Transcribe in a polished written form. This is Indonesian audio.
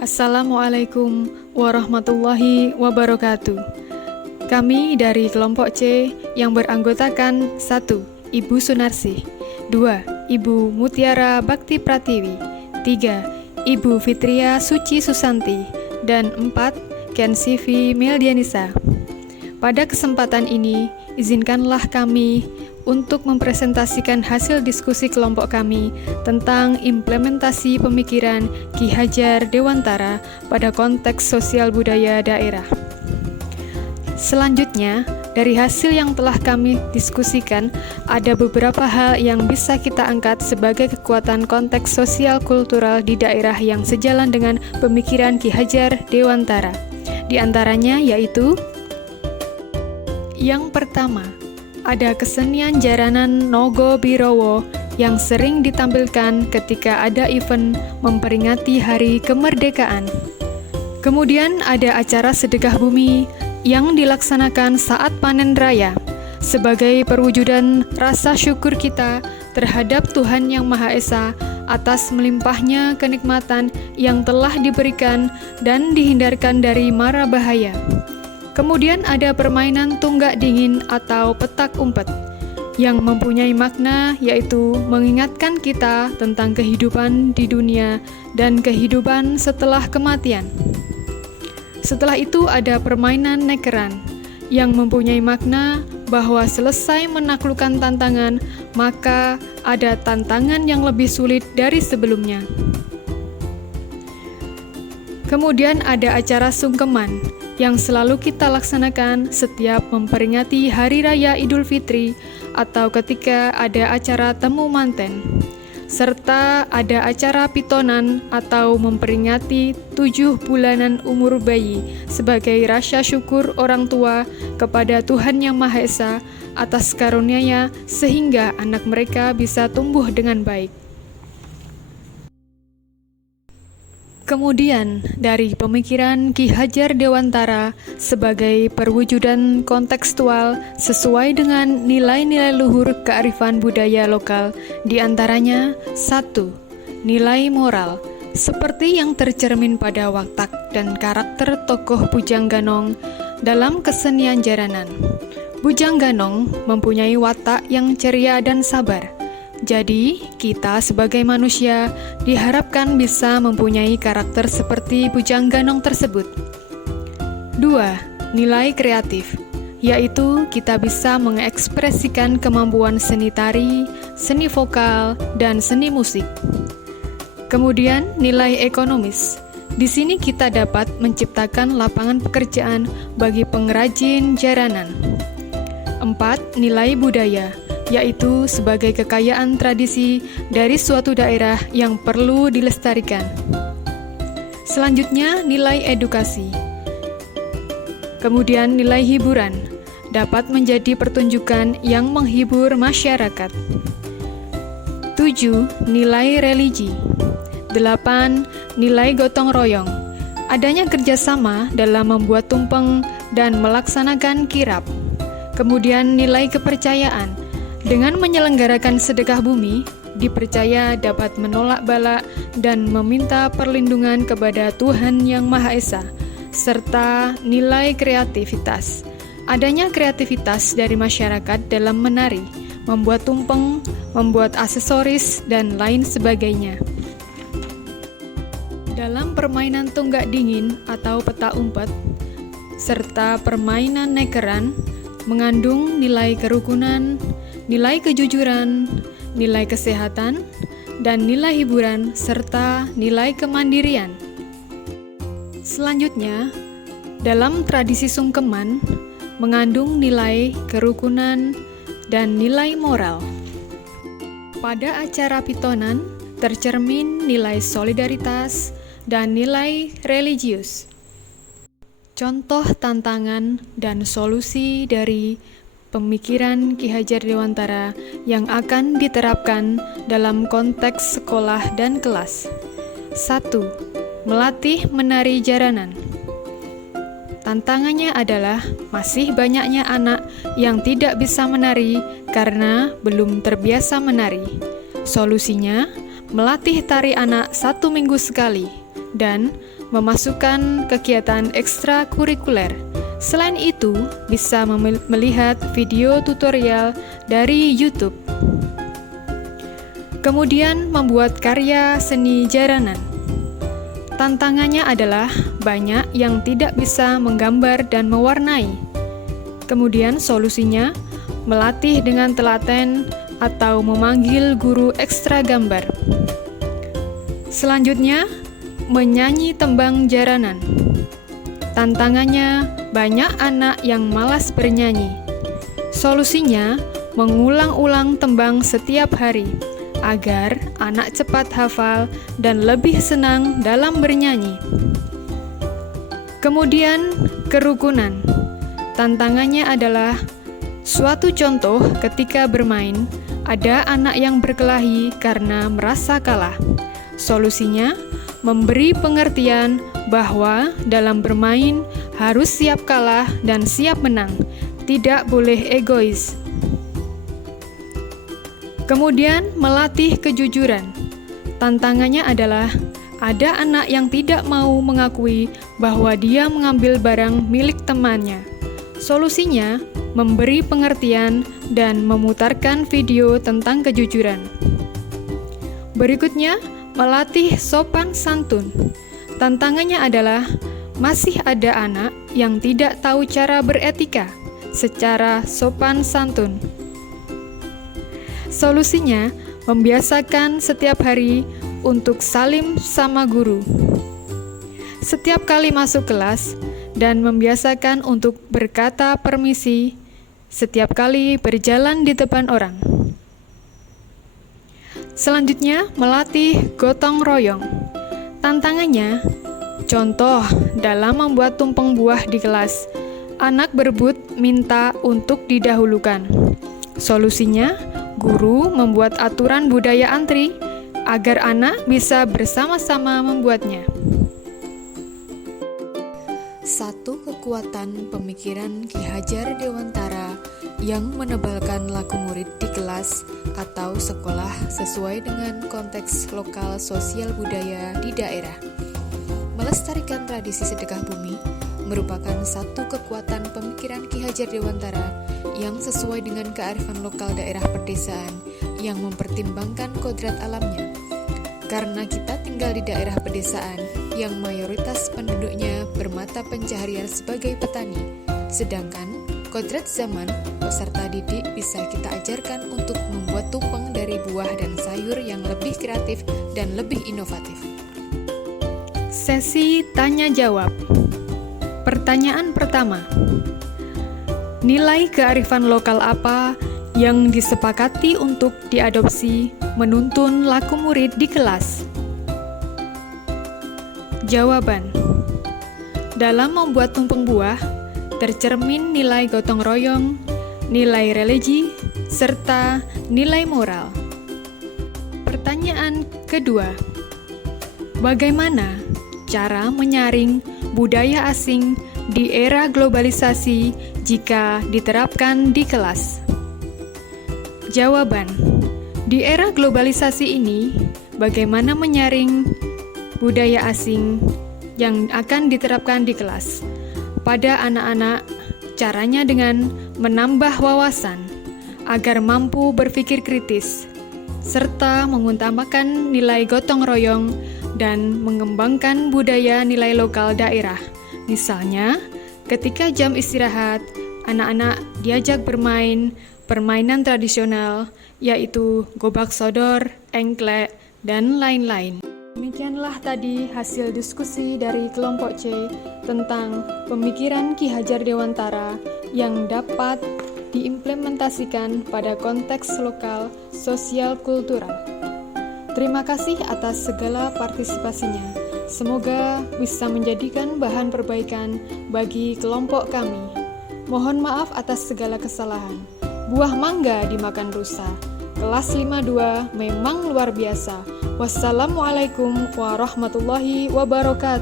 Assalamualaikum warahmatullahi wabarakatuh. Kami dari kelompok C yang beranggotakan 1. Ibu Sunarsih, 2. Ibu Mutiara Bakti Pratiwi, 3. Ibu Fitria Suci Susanti, dan 4. Ken Sivi Meldianisa. Pada kesempatan ini, izinkanlah kami untuk mempresentasikan hasil diskusi kelompok kami tentang implementasi pemikiran Ki Hajar Dewantara pada konteks sosial budaya daerah. Selanjutnya, dari hasil yang telah kami diskusikan, ada beberapa hal yang bisa kita angkat sebagai kekuatan konteks sosial kultural di daerah yang sejalan dengan pemikiran Ki Hajar Dewantara. Di antaranya yaitu: yang pertama, ada kesenian jaranan Nogo Birowo yang sering ditampilkan ketika ada event memperingati hari kemerdekaan. Kemudian ada acara sedekah bumi yang dilaksanakan saat panen raya sebagai perwujudan rasa syukur kita terhadap Tuhan Yang Maha Esa atas melimpahnya kenikmatan yang telah diberikan dan dihindarkan dari mara bahaya. Kemudian ada permainan tunggak dingin atau petak umpet yang mempunyai makna, yaitu mengingatkan kita tentang kehidupan di dunia dan kehidupan setelah kematian. Setelah itu ada permainan nekeran yang mempunyai makna bahwa selesai menaklukkan tantangan, maka ada tantangan yang lebih sulit dari sebelumnya. Kemudian ada acara sungkeman yang selalu kita laksanakan setiap memperingati Hari Raya Idul Fitri atau ketika ada acara temu manten. Serta ada acara pitonan atau memperingati 7 bulanan umur bayi sebagai rasa syukur orang tua kepada Tuhan Yang Maha Esa atas karunia-Nya sehingga anak mereka bisa tumbuh dengan baik. Kemudian, dari pemikiran Ki Hajar Dewantara sebagai perwujudan kontekstual sesuai dengan nilai-nilai luhur kearifan budaya lokal, di antaranya 1. Nilai moral, seperti yang tercermin pada watak dan karakter tokoh Bujang Ganong dalam kesenian jaranan. Bujang Ganong mempunyai watak yang ceria dan sabar. Jadi, kita sebagai manusia diharapkan bisa mempunyai karakter seperti Bujang Ganong tersebut. 2. Nilai kreatif, yaitu kita bisa mengekspresikan kemampuan seni tari, seni vokal, dan seni musik. Kemudian, nilai ekonomis. Di sini kita dapat menciptakan lapangan pekerjaan bagi pengrajin jaranan. 4. Nilai budaya, yaitu sebagai kekayaan tradisi dari suatu daerah yang perlu dilestarikan. Selanjutnya, nilai edukasi. Kemudian, nilai hiburan dapat menjadi pertunjukan yang menghibur masyarakat. 7. Nilai religi. 8. Nilai gotong royong. Adanya kerjasama dalam membuat tumpeng dan melaksanakan kirap. Kemudian, nilai kepercayaan. Dengan menyelenggarakan sedekah bumi, dipercaya dapat menolak bala dan meminta perlindungan kepada Tuhan Yang Maha Esa, serta nilai kreativitas. Adanya kreativitas dari masyarakat dalam menari, membuat tumpeng, membuat aksesoris, dan lain sebagainya. Dalam permainan tunggak dingin atau peta umpet, serta permainan nekeran, mengandung nilai kerukunan, nilai kejujuran, nilai kesehatan, dan nilai hiburan, serta nilai kemandirian. Selanjutnya, dalam tradisi sungkeman, mengandung nilai kerukunan dan nilai moral. Pada acara pitonan, tercermin nilai solidaritas dan nilai religius. Contoh tantangan dan solusi dari pemikiran Ki Hajar Dewantara yang akan diterapkan dalam konteks sekolah dan kelas. 1. Melatih menari jaranan. Tantangannya adalah masih banyaknya anak yang tidak bisa menari karena belum terbiasa menari. Solusinya, melatih tari anak 1 minggu sekali, dan memasukkan kegiatan ekstrakurikuler. Selain itu, bisa melihat video tutorial dari YouTube. Kemudian, membuat karya seni jaranan. Tantangannya adalah banyak yang tidak bisa menggambar dan mewarnai. Kemudian, solusinya melatih dengan telaten atau memanggil guru ekstra gambar. Selanjutnya, menyanyi tembang jaranan. Tantangannya, banyak anak yang malas bernyanyi. Solusinya, mengulang-ulang tembang setiap hari, agar anak cepat hafal dan lebih senang dalam bernyanyi. Kemudian, kerukunan. Tantangannya adalah suatu contoh ketika bermain, ada anak yang berkelahi karena merasa kalah. Solusinya, memberi pengertian bahwa dalam bermain harus siap kalah dan siap menang, tidak boleh egois. Kemudian, melatih kejujuran. Tantangannya adalah ada anak yang tidak mau mengakui bahwa dia mengambil barang milik temannya. Solusinya, memberi pengertian dan memutarkan video tentang kejujuran. Berikutnya, melatih sopan santun. Tantangannya adalah masih ada anak yang tidak tahu cara beretika secara sopan santun. Solusinya, membiasakan setiap hari untuk salim sama guru. Setiap kali masuk kelas, dan membiasakan untuk berkata permisi setiap kali berjalan di depan orang. Selanjutnya, melatih gotong royong. Tantangannya, contoh dalam membuat tumpeng buah di kelas, anak berebut minta untuk didahulukan. Solusinya, guru membuat aturan budaya antri agar anak bisa bersama-sama membuatnya. Satu kekuatan pemikiran Ki Hajar Dewantara yang menebalkan laku murid di kelas atau sekolah sesuai dengan konteks lokal sosial budaya di daerah. Melestarikan tradisi sedekah bumi merupakan satu kekuatan pemikiran Ki Hajar Dewantara yang sesuai dengan kearifan lokal daerah pedesaan yang mempertimbangkan kodrat alamnya. Karena kita tinggal di daerah pedesaan yang mayoritas penduduknya bermata pencaharian sebagai petani, sedangkan kodrat zaman peserta didik bisa kita ajarkan untuk membuat tumpeng dari buah dan sayur yang lebih kreatif dan lebih inovatif. Sesi tanya jawab. Pertanyaan pertama. Nilai kearifan lokal apa yang disepakati untuk diadopsi menuntun laku murid di kelas? Jawaban. Dalam membuat tumpeng buah, tercermin nilai gotong royong, nilai religi, serta nilai moral. Pertanyaan kedua. Bagaimana cara menyaring budaya asing di era globalisasi jika diterapkan di kelas? Jawaban. Di era globalisasi ini, bagaimana menyaring budaya asing yang akan diterapkan di kelas? Pada anak-anak, caranya dengan menambah wawasan agar mampu berpikir kritis, serta mengutamakan nilai gotong royong dan mengembangkan budaya nilai lokal daerah. Misalnya, ketika jam istirahat, anak-anak diajak bermain permainan tradisional, yaitu gobak sodor, engklek, dan lain-lain. Demikianlah tadi hasil diskusi dari kelompok C tentang pemikiran Ki Hajar Dewantara yang dapat diimplementasikan pada konteks lokal sosial kultural. Terima kasih atas segala partisipasinya. Semoga bisa menjadikan bahan perbaikan bagi kelompok kami. Mohon maaf atas segala kesalahan. Buah mangga dimakan rusa. Kelas 52 memang luar biasa. Wassalamualaikum warahmatullahi wabarakatuh.